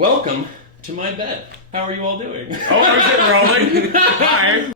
Welcome to my bed. How are you all doing? Oh, is it rolling? Hi.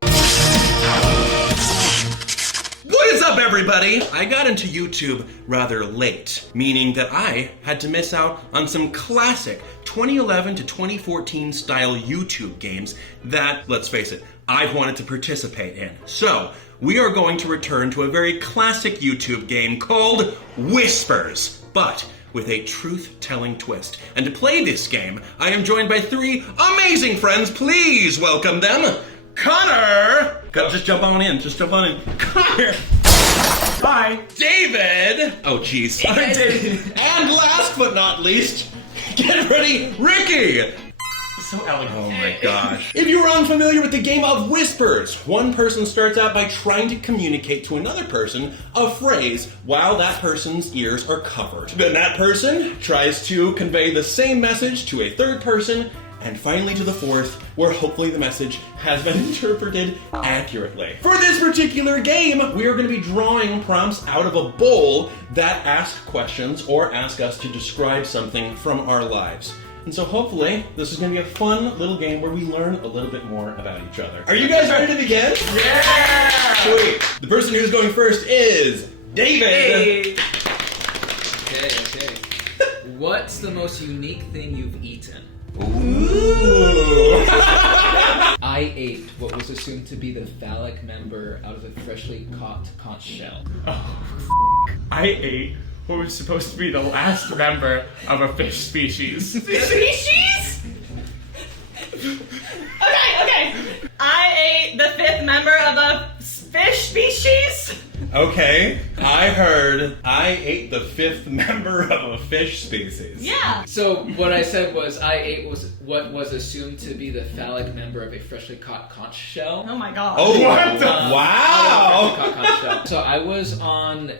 What is up, everybody? I got into YouTube rather late, meaning that I had to miss out on some classic 2011 to 2014 style YouTube games that, let's face it, I've wanted to participate in. So, we are going to return to a very classic YouTube game called Whispers, but with a truth-telling twist. And to play this game, I am joined by three amazing friends. Please welcome them. Connor! Just jump on in, Connor! Hi. David! Oh, jeez. I'm David. And last but not least, get ready, Ricky! So elegant. Oh my gosh. If you are unfamiliar with the game of Whispers, one person starts out by trying to communicate to another person a phrase while that person's ears are covered. Then that person tries to convey the same message to a third person, and finally to the fourth, where hopefully the message has been interpreted accurately. For this particular game, we are going to be drawing prompts out of a bowl that ask questions or ask us to describe something from our lives. And so hopefully, this is going to be a fun little game where we learn a little bit more about each other. Are you guys ready to begin? Yeah! Sweet. The person who's going first is David. Hey. Okay. What's the most unique thing you've eaten? Ooh. I ate what was assumed to be the phallic member out of a freshly caught conch shell. Oh, I ate what was supposed to be the last member of a fish species. Species? Okay. I ate the fifth member of a fish species. Okay, I heard I ate the fifth member of a fish species. Yeah. So what I said was I ate what was assumed to be the phallic member of a freshly caught conch shell. Oh my god. Oh, What the- wow! Freshly caught conch shell. So I was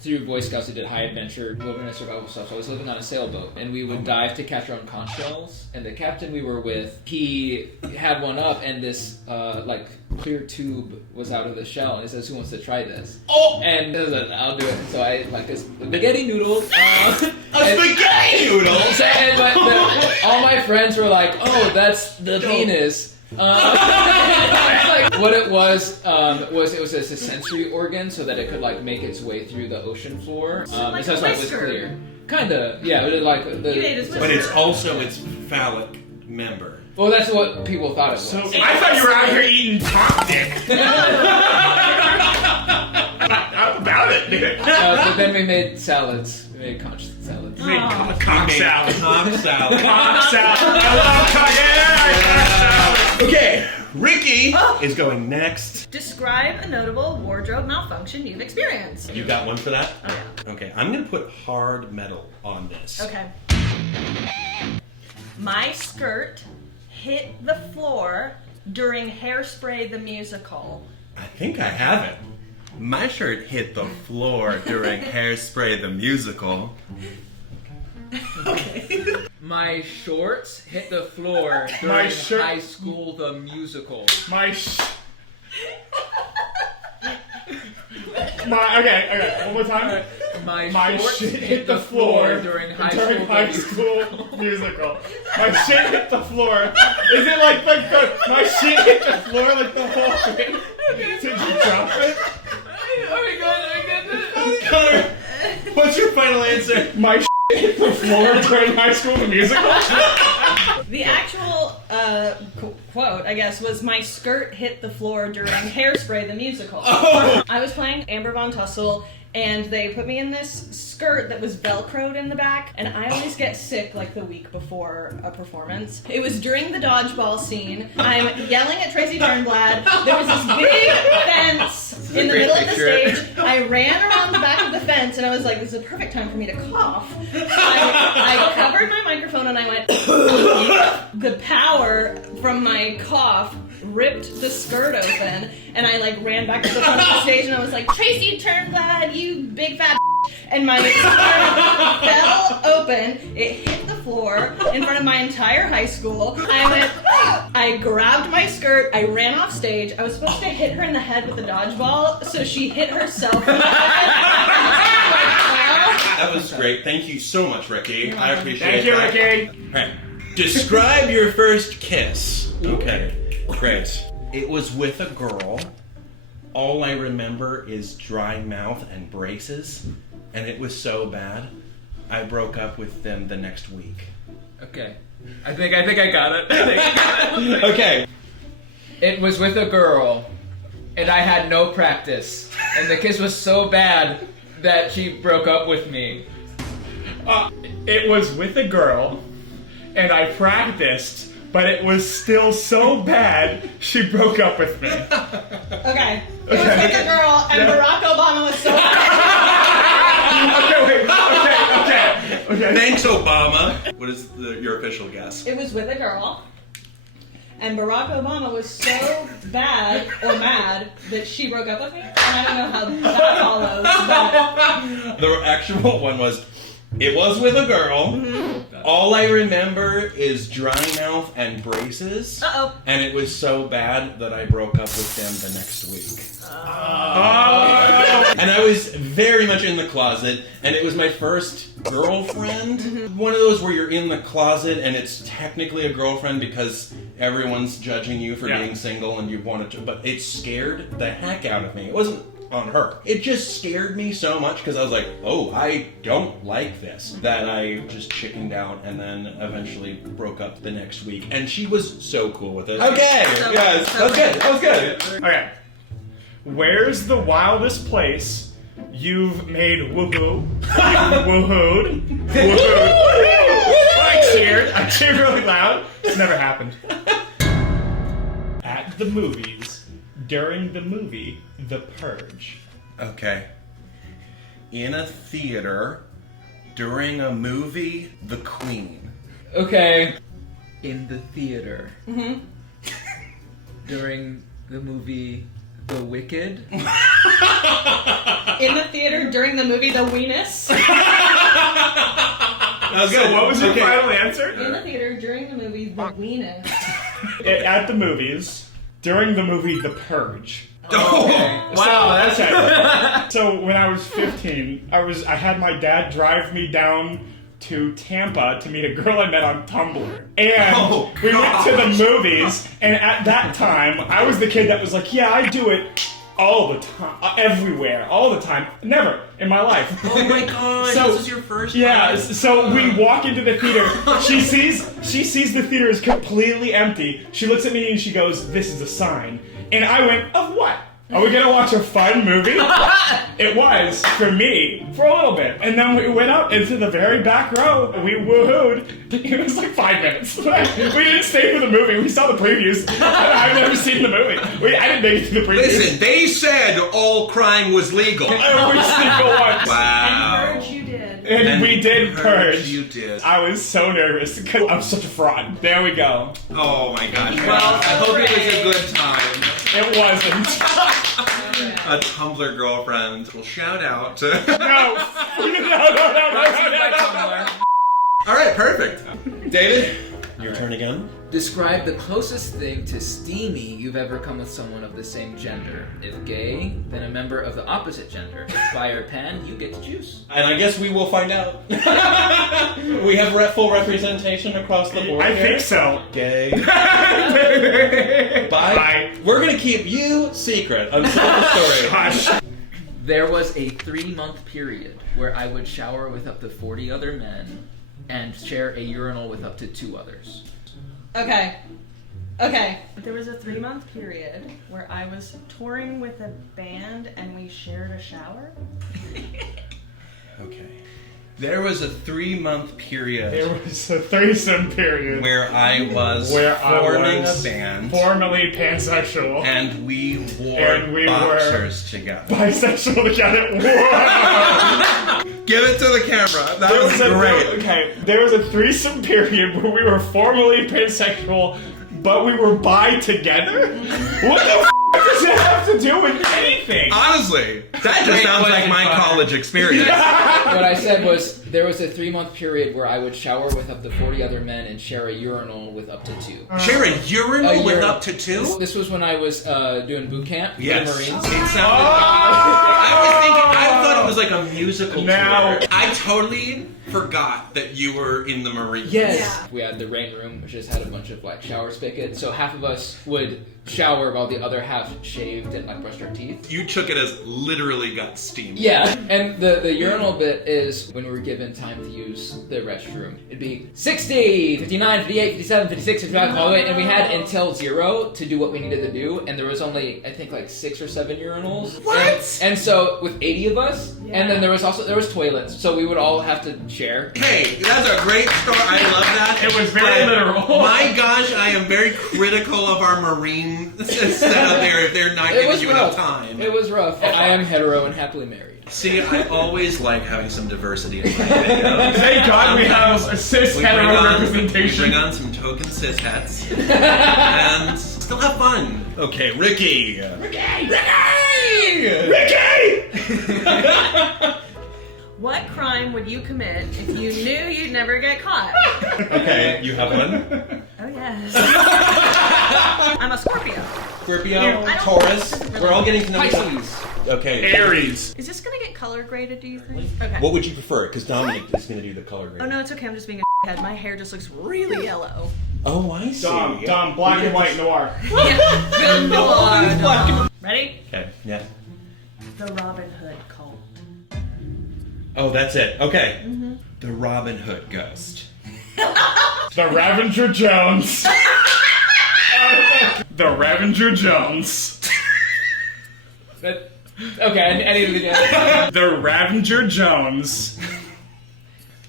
through Boy Scouts, we did high adventure, wilderness survival stuff. So I was living on a sailboat, and we would dive to catch our own conch shells. And the captain we were with, he had one up, and this clear tube was out of the shell, and he says, "Who wants to try this?" Oh! And I said, "I'll do it." So I ate like this spaghetti noodle. A spaghetti noodle! All my friends were like, "Oh, that's the penis." What it was it was a sensory organ, so that it could like make its way through the ocean floor. Like so a it was whisker. clear. Kinda, yeah. But it like You ate his But it's also its phallic member. well, that's what people thought it was. So I thought you were out here eating top dick. I'm about it, dude. But then we made salads. We made conch salads. You made Oh. cock salad. Cock salad. Cock salad. I love cock. Yeah, cock salad. Okay, Ricky is going next. Describe a notable wardrobe malfunction you've experienced. You got one for that? Oh yeah. Okay, I'm gonna put hard metal on this. Okay. My skirt hit the floor during Hairspray the musical. I think I have it. My shirt hit the floor during Hairspray the musical. Okay. My shorts hit the floor My during shirt- High School the musical. Okay, one more time. My shorts shit hit the floor during High High School. School musical. My shit hit the floor. Is it like my shit hit the floor like the whole thing? Did you drop it? Connor, what's your final answer? My shit hit the floor during High School musical? The actual quote, I guess, was my skirt hit the floor during Hairspray the musical. Oh. I was playing Amber Von Tussle, and they put me in this skirt that was velcroed in the back, and I always get sick like the week before a performance. It was during the dodgeball scene. I'm yelling at Tracy Turnblad. There was this big fence in the middle of the stage. I ran around the back of the fence, and I was like, this is a perfect time for me to cough. I covered my microphone, and I went, the power from my cough ripped the skirt open, and I like ran back to the front of the stage, and I was like, Tracy Turnblad, you big fat and my skirt fell open. It hit the floor in front of my entire high school. I grabbed my skirt, I ran off stage. I was supposed to hit her in the head with a dodgeball, so she hit herself in the head. That was great. Thank you so much, Ricky. I appreciate Thank you, that. Ricky. All right. Describe your first kiss. Okay, great. It was with a girl. All I remember is dry mouth and braces, and it was so bad, I broke up with them the next week. Okay. I think I got it. Okay. It was with a girl, and I had no practice, and the kiss was so bad that she broke up with me. It was with a girl, and I practiced, but it was still so bad, she broke up with me. Okay. It was with a girl, and Barack Obama was so Okay. Thanks, Obama. What is your official guess? It was with a girl, and Barack Obama was so bad or mad that she broke up with me. And I don't know how that follows, but The actual one was, it was with a girl. All I remember is dry mouth and braces. uh-oh. And it was so bad that I broke up with them the next week. And I was very much in the closet, and it was my first girlfriend. One of those where you're in the closet and it's technically a girlfriend because everyone's judging you for being single and you wanted to, but it scared the heck out of me. It wasn't on her. It just scared me so much because I was like, oh, I don't like this, that I just chickened out and then eventually broke up the next week. And she was so cool with it. Okay, guys, that was good. That was good. Okay. Where's the wildest place you've made woohoo? You've woohooed. I cheered really loud. It's never happened. At the movies, during the movie, The Purge. Okay. In a theater, during a movie, The Queen. Okay. In the theater. During the movie The Wicked. In the theater during the movie The Weenus. So what was your final answer? In the theater during the movie The Weenus. At the movies, during the movie The Purge. Oh, Wow, that's Okay. So when I was 15, I had my dad drive me down to Tampa to meet a girl I met on Tumblr. And we went to the movies, and at that time, I was the kid that was like, yeah, I do it all the time, everywhere, all the time. Never in my life. Oh my god, So- this is your first Yeah, time? so we walk into the theater. She sees the theater is completely empty. She looks at me and she goes, "This is a sign." And I went, "Of what? Are we gonna watch a fun movie?" It was, for me, for a little bit. And then we went up into the very back row, and we woohooed. It was like 5 minutes. We didn't stay for the movie, we saw the previews. I've never seen the movie. I didn't make it to the previews. Listen, they said all crime was legal. Every single one. Wow. Purge you did. And we did Purge. You did. I was so nervous because I'm such a fraud. There we go. Oh my gosh. you. Well, I hope it was a good time. It wasn't. A Tumblr girlfriend. Well, shout out to... No. All right, perfect. David, your turn again. Describe the closest thing to steamy you've ever come with someone of the same gender. If gay, then a member of the opposite gender. If bi or pan, you get to choose. And I guess we will find out. We have full representation across the board. I here. think so. Gay. Bye. Bye. We're gonna keep you secret until the story. Hush. There was a 3-month period where I would shower with up to 40 other men and share a urinal with up to 2 others. Okay. There was a 3-month period where I was touring with a band and we shared a shower. Okay. There was a 3-month period There was a threesome period where I was forming a band formerly pansexual, and we wore And we boxers together. bisexual together. Whoa. Give it to the camera. That was great. There was a threesome period where we were formerly pansexual, but we were bi together. What the f*** does it have to do with anything? Honestly, that just sounds like my college experience. What I said was, There was a 3-month period where I would shower with up to 40 other men and share a urinal with up to 2. Share a urinal A with urinal. up to 2? This was when I was doing boot camp for the Yes. Marines. It sounded. I thought it was like a musical Now- tour. I totally forgot that you were in the Marines. Yes. Yeah. We had the rain room, which just had a bunch of like shower spigots. So half of us would shower while the other half shaved and like brushed our teeth. You took it as literally got steamed. Yeah, and the urinal bit is when we were given time to use the restroom. It'd be 60, 59, 58, 57, 56, 55, all the way, and we had until 0 to do what we needed to do, and there was only, I think, like 6 or 7 urinals. What? And so, with 80 of us, and then there was toilets, so we would all have to share. Hey, that's a great story. I love that. It was very literal. My gosh, I am very critical of our Marine setup there if they're not It giving was you rough. enough time. It was rough. I am hetero and happily married. See, I always like having some diversity in my videos. Thank God we have a cis hetero We representation. bring on some token cis hets and still have fun. Okay, Ricky. What crime would you commit if you knew you'd never get caught? Okay, you have one. Oh, yes. I'm a Scorpio. Scorpio, I don't- Taurus. We're all getting to know each other. Pisces. Okay. Aries. Is this gonna get color graded, do you think? Okay. What would you prefer? Because Dominic is going to do the color grade. Oh, no, it's okay. I'm just being a head. My hair just looks really yellow. Oh, I see. Dom, black and white noir. Good lord. Ready? Okay, yeah. The Robin Hood cult. Oh, that's it. Okay. The Robin Hood ghost. The Ravenger Jones. The Ravenger Jones. Okay, I need to get. The Ravenger Jones.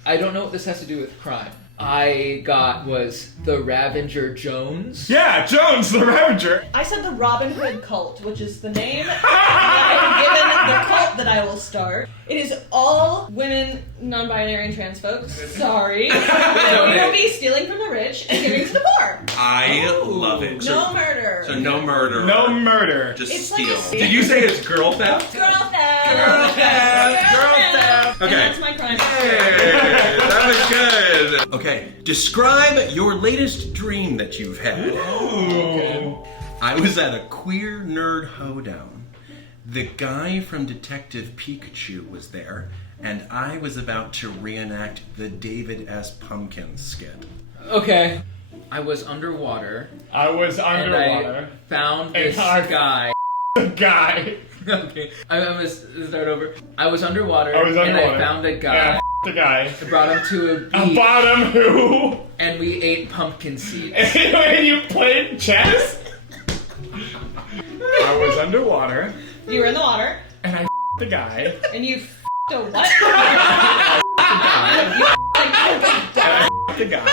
I don't know what this has to do with crime. I got was the Ravenger Jones. Yeah, Jones, the Ravenger. I said the Robin Hood cult, which is the name that I have given the cult that I will start. It is all women, non-binary, and trans folks. Sorry. We will be stealing from the rich and giving to the poor. I love it. No murder. So no murder. No murder. Just It's like steal. a- Did you say it's girl theft? Girl theft. Girl theft. Girl theft. And Okay. that's my crime. Hey, that was good. Okay. Describe your latest dream that you've had. Ooh. I was at a queer nerd hoedown. The guy from Detective Pikachu was there, and I was about to reenact the David S. Pumpkins skit. Okay. I was underwater. I was And underwater. I found And this I- guy. Guy. Okay. I must start over. I was underwater. I was underwater. And I found a guy. Yeah, the guy. I brought him to a A beach. bottom who? And we ate pumpkin seeds. And you played chess? I was underwater, You were in the water, and I the guy. and you f***ed a what? The guy.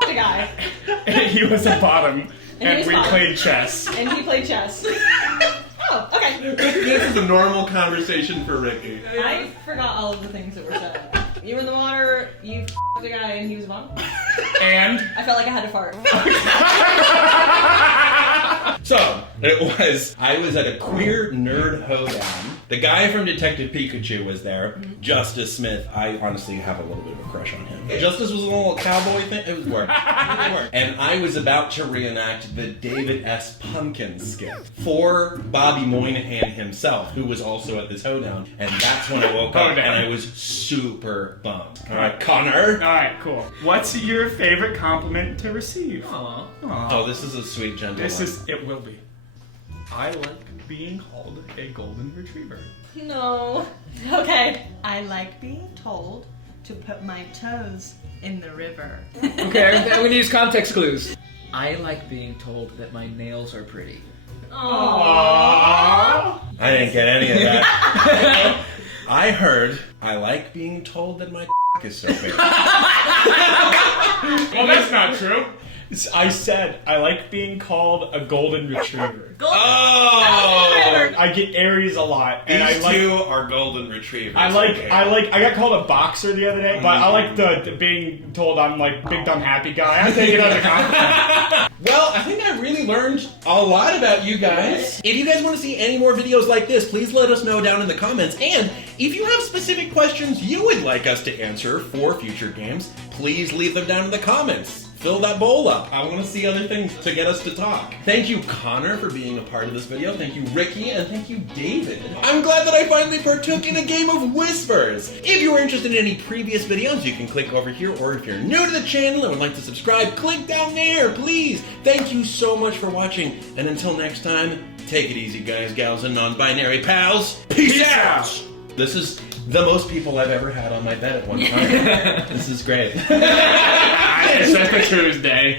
The guy. And he was a bottom, he and was we bottom. played chess. And he played chess. Oh, okay. This is a normal conversation for Ricky. I forgot all of the things that were said. You were in the water, you f***ed a guy, and he was a bottom. And I felt like I had to fart. So, I was at a queer nerd hoedown. The guy from Detective Pikachu was there. Justice Smith, I honestly have a little bit of a crush on him. Justice was a little cowboy thing. It was work. And I was about to reenact the David S. Pumpkins skit for Bobby Moynihan himself, who was also at this hoedown. And that's when I woke up and I was super bummed. All right, Connor. alright, cool. What's your favorite compliment to receive? Aw. Aw. Oh, this is a sweet, gentle one. It will be. I like being called a golden retriever. No. Okay. I like being told to put my toes in the river. Okay, I'm gonna use context clues. I like being told that my nails are pretty. Aww. I didn't get any of that. I heard I like being told that my is so big. Well, that's not true. I said I like being called a golden retriever. Oh! I get Aries a lot, and These I like. two are golden retrievers. I like. okay. I got called a boxer the other day, but I like the being told I'm like big dumb happy guy. I take it as a compliment. Well, I think I really learned a lot about you guys. If you guys want to see any more videos like this, please let us know down in the comments. And if you have specific questions you would like us to answer for future games, please leave them down in the comments. Fill that bowl up. I want to see other things to get us to talk. Thank you, Connor, for being a part of this video. Thank you, Ricky, and thank you, David. I'm glad that I finally partook in a game of Whispers. If you were interested in any previous videos, you can click over here, or if you're new to the channel and would like to subscribe, click down there, please. Thank you so much for watching, and until next time, take it easy, guys, gals, and non-binary pals. Peace out! This is the most people I've ever had on my bed at one time. This is great. It's a Tuesday.